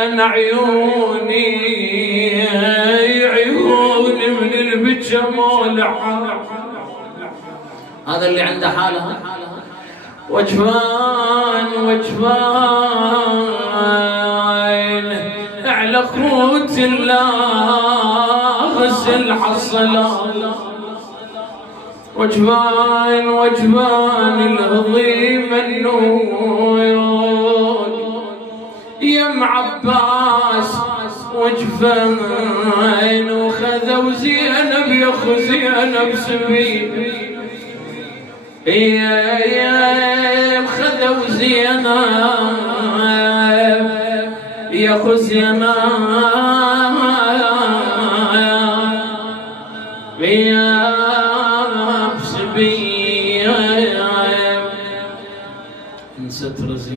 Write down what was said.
أنا عيوني من البكا مولع. هذا اللي عنده حالة. وجفان على خوت الله غسل حصله. وجفان الهضيم النور يم عباس. وجفان وخذوا زينب ياخو زينب سبيل. يا خذوا زينب ياخو زينب يا سبيل. انست رزق